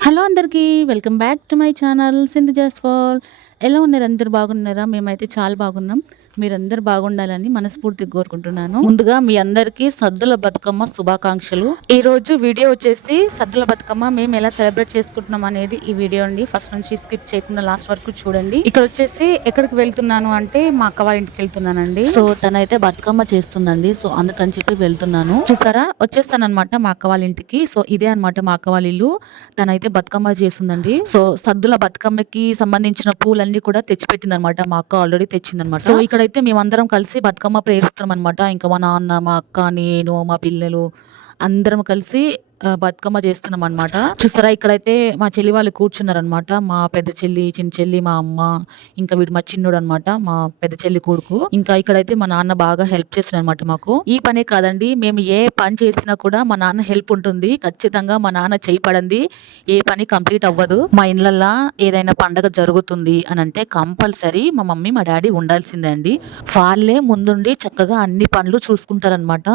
Hello అందరికీ welcome back to my channel Sindhu fall. ఎలా ఉన్నారు? అందరు బాగున్నారా? మేమైతే చాలా బాగున్నాం. మీరందరు బాగుండాలని మనస్ఫూర్తిగా కోరుకుంటున్నాను. ముందుగా మీ అందరికీ సద్దుల బతుకమ్మ శుభాకాంక్షలు. ఈ రోజు వీడియో వచ్చేసి సద్దుల బతుకమ్మ మేము ఎలా సెలబ్రేట్ చేసుకుంటున్నాం అనేది ఈ వీడియో అండి. ఫస్ట్ నుంచి స్కిప్ చేయకుండా లాస్ట్ వరకు చూడండి. ఇక్కడ వచ్చేసి ఎక్కడికి వెళ్తున్నాను అంటే మా అక్క వాళ్ళ ఇంటికి వెళ్తున్నానండి. సో తనైతే బతుకమ్మ చేస్తుందండి. సో అందుకని చెప్పి వెళ్తున్నాను. చూసారా? వచ్చేస్తాను అనమాట మా అక్క వాళ్ళ ఇంటికి. సో ఇదే అన్నమాట మా అక్క వాళ్ళ ఇల్లు. తనైతే బతుకమ్మ చేస్తుందండి. సో సద్దుల బతుకమ్మకి సంబంధించిన పూలన్నీ కూడా తెచ్చిపెట్టింది అనమాట మా అక్క ఆల్రెడీ తెచ్చింది అనమాట సో ఇక్కడైతే మేమందరం కలిసి బతుకమ్మ ప్రేరుస్తాం అనమాట ఇంకా మా నాన్న మా అక్క నేను మా పిల్లలు అందరం కలిసి బతుకమ్మ చేస్తున్నాం అనమాట చూసారా ఇక్కడైతే మా చెల్లి వాళ్ళు కూర్చున్నారు అనమాట మా పెద్ద చెల్లి చిన్న చెల్లి మా అమ్మ ఇంకా వీడు మా చిన్నుడు అనమాట మా పెద్ద చెల్లి కొడుకు. ఇంకా ఇక్కడైతే మా నాన్న బాగా హెల్ప్ చేస్తున్నారు అనమాట మాకు. ఈ పనే కాదండి మేము ఏ పని చేసినా కూడా మా నాన్న హెల్ప్ ఉంటుంది. ఖచ్చితంగా మా నాన్న చేయి పడంది ఏ పని కంప్లీట్ అవ్వదు. మా ఇళ్ళల్లో ఏదైనా పండగ జరుగుతుంది అని అంటే కంపల్సరీ మా మమ్మీ మా డాడీ ఉండాల్సిందే అండి. వాళ్ళే ముందుండి చక్కగా అన్ని పనులు చూసుకుంటారనమాట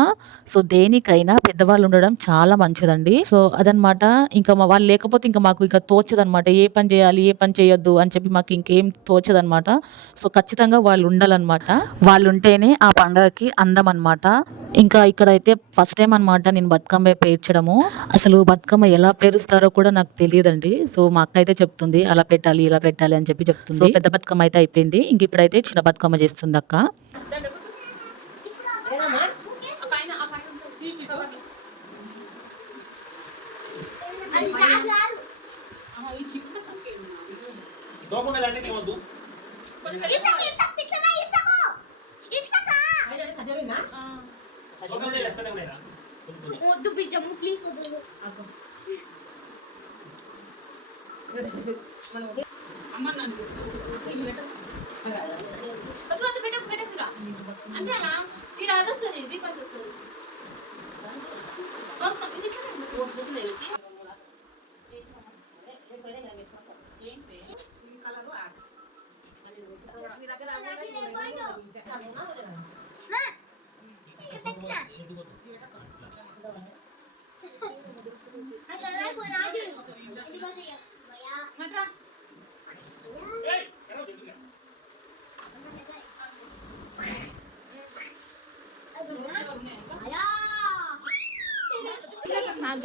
సో దేనికైనా పెద్దవాళ్ళు ఉండడం చాలా మంచిదండి. సో అదనమాట ఇంకా వాళ్ళు లేకపోతే ఇంకా మాకు ఇక తోచదనమాట ఏ పని చేయాలి ఏ పని చేయొద్దు అని చెప్పి మాకు ఇంకేం తోచదనమాట సో ఖచ్చితంగా వాళ్ళు ఉండాలన్నమాట వాళ్ళు ఉంటేనే ఆ పండగకి అందం అనమాట ఇంకా ఇక్కడైతే ఫస్ట్ టైం అనమాట నేను బతుకమ్మ పేర్చడము అసలు బతుకమ్మ ఎలా పేరుస్తారో కూడా నాకు తెలియదండి సో మా అక్క అయితే చెప్తుంది అలా పెట్టాలి ఇలా పెట్టాలి అని చెప్పి చెప్తుంది సో పెద్ద బతుకమ్మ అయితే అయిపోయింది ఇంక ఇప్పుడైతే చిన్న బతుకమ్మ చేస్తుంది అక్క దోమగలే ఎక్కడ ఉన్నాయా వద్దు పిచ్చము ప్లీజ్ వద్దు వద్దు పెట్టకు పెట్టకుగా అంతేనా అదొస్తుంది దీపాలు వస్తుంది ఇది వస్తుంది పెట్టి నాకు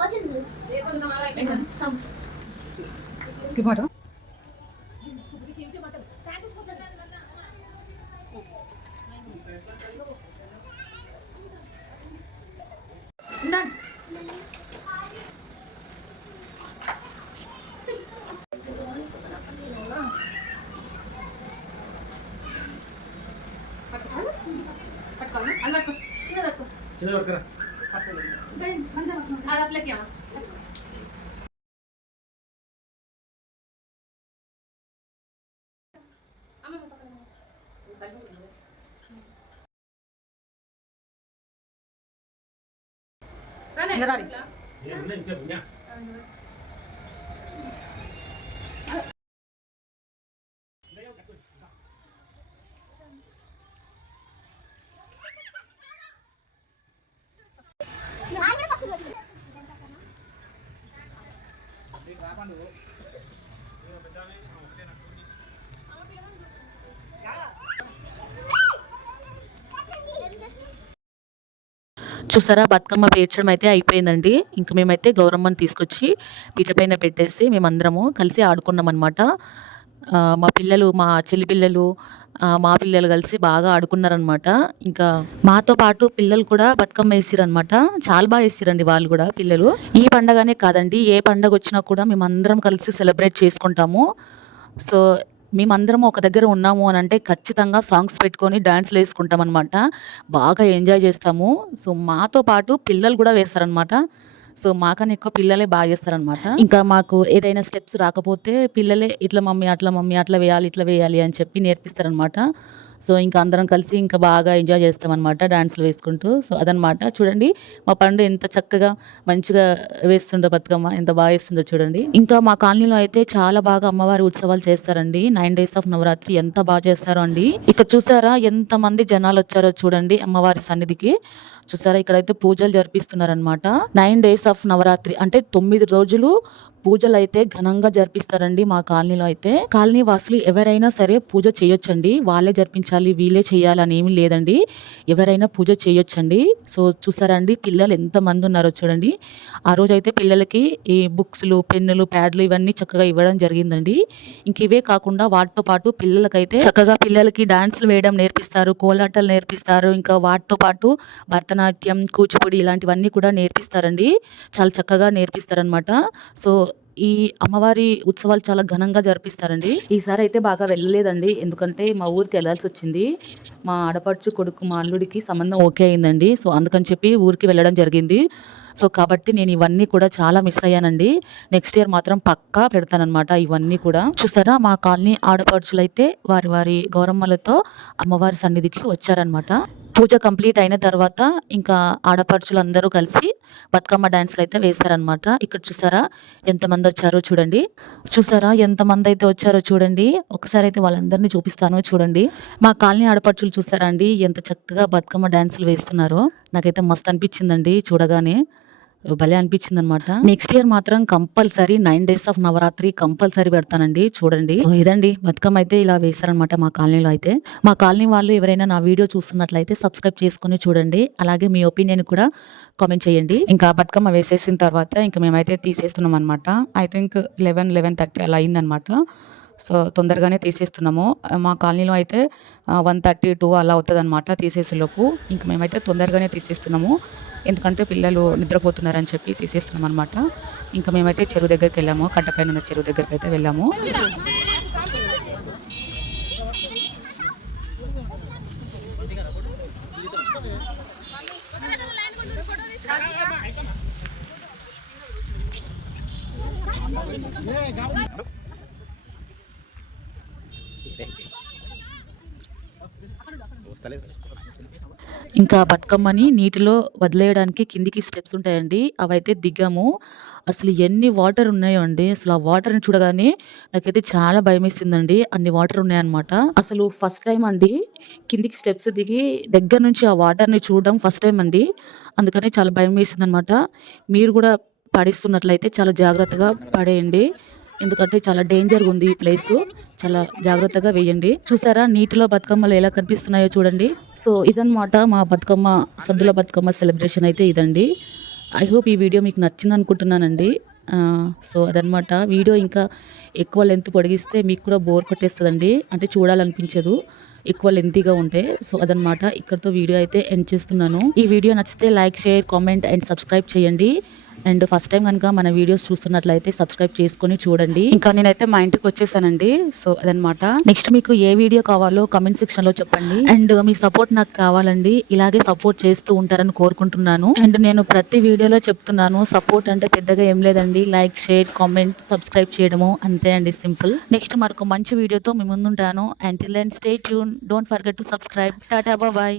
వచ్చింది పట్టుకోవాలి. అది పట్టుకో చిన్న పట్టుకో. చిన్న పక్కన అది అట్లకి ఏ ఉన్నాయి చూసారా బతుకమ్మ పేర్చడం అయితే అయిపోయిందండి. ఇంకా మేమైతే గౌరమ్మని తీసుకొచ్చి పీట పైన పెట్టేసి మేమందరము కలిసి ఆడుకున్నాం అనమాట మా పిల్లలు మా చెల్లి పిల్లలు మా పిల్లలు కలిసి బాగా ఆడుకున్నారనమాట ఇంకా మాతో పాటు పిల్లలు కూడా బతుకమ్మ వేసిరనమాట చాలా బాగా వేసిరండి వాళ్ళు కూడా పిల్లలు. ఈ పండగనే కాదండి ఏ పండగ వచ్చినా కూడా మేమందరం కలిసి సెలబ్రేట్ చేసుకుంటాము. సో మేమందరం ఒక దగ్గర ఉన్నాము అని అంటే ఖచ్చితంగా సాంగ్స్ పెట్టుకొని డ్యాన్స్లు వేసుకుంటాం అనమాట బాగా ఎంజాయ్ చేస్తాము. సో మాతో పాటు పిల్లలు కూడా వేస్తారనమాట సో మాకన్నా ఎక్కువ పిల్లలే బాగా చేస్తారనమాట ఇంకా మాకు ఏదైనా స్టెప్స్ రాకపోతే పిల్లలే ఇట్లా మమ్మీ అట్లా మమ్మీ అట్లా వేయాలి ఇట్లా వేయాలి అని చెప్పి నేర్పిస్తారనమాట సో ఇంకా అందరం కలిసి ఇంకా బాగా ఎంజాయ్ చేస్తామన్నమాట డాన్స్లు వేసుకుంటూ. సో అదనమాట చూడండి మా పండు ఎంత చక్కగా మంచిగా వేస్తుండో బతుకమ్మ ఎంత బాగా వేస్తుండో చూడండి. ఇంకా మా కాలనీలో అయితే చాలా బాగా అమ్మవారి ఉత్సవాలు చేస్తారండి. నైన్ డేస్ ఆఫ్ నవరాత్రి ఎంత బాగా చేస్తారో అండి. ఇక్కడ చూసారా ఎంత మంది జనాలు వచ్చారో చూడండి అమ్మవారి సన్నిధికి. చూసారా ఇక్కడైతే పూజలు జరిపిస్తున్నారనమాట నైన్ డేస్ ఆఫ్ నవరాత్రి అంటే తొమ్మిది రోజులు పూజలు అయితే ఘనంగా జరిపిస్తారండి మా కాలనీలో అయితే. కాలనీ వాసులు ఎవరైనా సరే పూజ చేయొచ్చండి. వాళ్ళే జరిపించాలి వీళ్ళే చేయాలని ఏమి ఏమీ లేదండి. ఎవరైనా పూజ చేయొచ్చండి. సో చూసారండి పిల్లలు ఎంతమంది ఉన్నారో చూడండి. ఆ రోజు అయితే పిల్లలకి ఈ బుక్స్లు పెన్నులు ప్యాడ్లు ఇవన్నీ చక్కగా ఇవ్వడం జరిగిందండి. ఇంక ఇవే కాకుండా వాటితో పాటు పిల్లలకైతే చక్కగా పిల్లలకి డాన్స్లు వేయడం నేర్పిస్తారు కోలాటలు నేర్పిస్తారు. ఇంకా వాటితో పాటు భరతనాట్యం కూచిపూడి ఇలాంటివన్నీ కూడా నేర్పిస్తారండి. చాలా చక్కగా నేర్పిస్తారనమాట సో ఈ అమ్మవారి ఉత్సవాలు చాలా ఘనంగా జరిపిస్తారండి. ఈసారి అయితే బాగా వెళ్ళలేదండి. ఎందుకంటే మా ఊరికి వెళ్ళాల్సి వచ్చింది. మా ఆడపడుచు కొడుకు మా అల్లుడికి సంబంధం ఓకే అయిందండి. సో అందుకని చెప్పి ఊరికి వెళ్ళడం జరిగింది. సో కాబట్టి నేను ఇవన్నీ కూడా చాలా మిస్ అయ్యానండి. నెక్స్ట్ ఇయర్ మాత్రం పక్కా పెడతానమాట ఇవన్నీ కూడా. చూసారా మా కాలనీ ఆడపడుచులైతే వారి వారి గౌరమ్మలతో అమ్మవారి సన్నిధికి వచ్చారనమాట పూజ కంప్లీట్ అయిన తర్వాత ఇంకా ఆడపడుచులు అందరూ కలిసి బతుకమ్మ డ్యాన్స్లు అయితే వేశారనమాట ఇక్కడ చూసారా? ఎంతమంది వచ్చారో చూడండి. చూసారా? ఎంతమంది అయితే వచ్చారో చూడండి. ఒకసారి అయితే వాళ్ళందరినీ చూపిస్తాను చూడండి. మా కాలనీ ఆడపడుచులు చూసారా అండి? ఎంత చక్కగా బతుకమ్మ డ్యాన్సులు వేస్తున్నారో. నాకైతే మస్తు అనిపించిందండి చూడగానే. భలే అనిపించింది అనమాట నెక్స్ట్ ఇయర్ మాత్రం compulsory nine days of Navratri compulsory పెడతానండి చూడండి. సో ఇదండి బతుకమ్మ అయితే ఇలా వేశారనమాట మా కాలనీలో అయితే. మా కాలనీ వాళ్ళు ఎవరైనా నా వీడియో చూస్తున్నట్లయితే సబ్స్క్రైబ్ చేసుకుని చూడండి అలాగే మీ ఒపీనియన్ కూడా కామెంట్ చేయండి. ఇంకా బతుకమ్మ వేసేసిన తర్వాత ఇంకా మేమైతే తీసేస్తున్నాం అనమాట I think eleven eleven thirty అలా అయిందనమాట. సో తొందరగానే తీసేస్తున్నాము. మా కాలనీలో అయితే వన్ థర్టీ టూ అలా అవుతుంది అనమాట తీసేసేలోపు. ఇంక మేమైతే తొందరగానే తీసేస్తున్నాము. ఎందుకంటే పిల్లలు నిద్రపోతున్నారని చెప్పి తీసేస్తున్నాం అనమాట ఇంకా మేమైతే చెరువు దగ్గరికి వెళ్ళాము. కట్టపైన ఉన్న చెరువు దగ్గరికి అయితే వెళ్ళాము. ఇంకా బతుకమ్మని నీటిలో వదిలేయడానికి కిందికి స్టెప్స్ ఉంటాయండి. అవైతే దిగాము. అసలు ఎన్ని వాటర్ ఉన్నాయో అండి. అసలు ఆ వాటర్ని చూడగానే నాకైతే చాలా భయం వేసిందండి. అన్ని వాటర్ ఉన్నాయన్నమాట. అసలు ఫస్ట్ టైం అండి కిందికి స్టెప్స్ దిగి దగ్గర నుంచి ఆ వాటర్ని చూడడం ఫస్ట్ టైం అండి. అందుకని చాలా భయం వేసింది అనమాట మీరు కూడా పడిస్తున్నట్లయితే చాలా జాగ్రత్తగా పడేయండి. ఎందుకంటే చాలా డేంజర్గా ఉంది ఈ ప్లేసు. చాలా జాగ్రత్తగా వేయండి. చూసారా నీటిలో బతుకమ్మలు ఎలా కనిపిస్తున్నాయో చూడండి. సో ఇదన్నమాట మా బతుకమ్మ సద్దుల బతుకమ్మ సెలబ్రేషన్ అయితే ఇదండి. ఐ హోప్ ఈ వీడియో మీకు నచ్చింది అనుకుంటున్నానండి సో అదనమాట వీడియో ఇంకా ఎక్కువ లెంత్ పొడిగిస్తే మీకు కూడా బోర్ కొట్టేస్తుందండి. అంటే చూడాలనిపించదు. ఎక్కువ లెంతీగా ఉంటే. సో అదనమాట ఇక్కడతో వీడియో అయితే ఎండ్ చేస్తున్నాను. ఈ వీడియో నచ్చితే like share comment and subscribe చేయండి. అండ్ ఫస్ట్ టైం కనుక మన వీడియోస్ చూస్తున్నట్లయితే సబ్స్క్రైబ్ చేసుకొని చూడండి. ఇంకా నేనైతే మా ఇంటికి వచ్చేసానండి. సో అదనమాట. నెక్స్ట్ మీకు ఏ వీడియో కావాలో కమెంట్ సెక్షన్లో చెప్పండి. అండ్ మీ సపోర్ట్ నాకు కావాలండి. ఇలాగే సపోర్ట్ చేస్తూ ఉంటారని కోరుకుంటున్నాను. అండ్ నేను ప్రతి వీడియోలో చెప్తున్నాను సపోర్ట్ అంటే పెద్దగా ఏం లేదండి. లైక్ షేర్ కామెంట్ సబ్స్క్రైబ్ చేయడము అంతే అండి సింపుల్. నెక్స్ట్ మరొక మంచి వీడియోతో మీ ముందుంటాను. And till and stay tune don't forget to subscribe Tata bye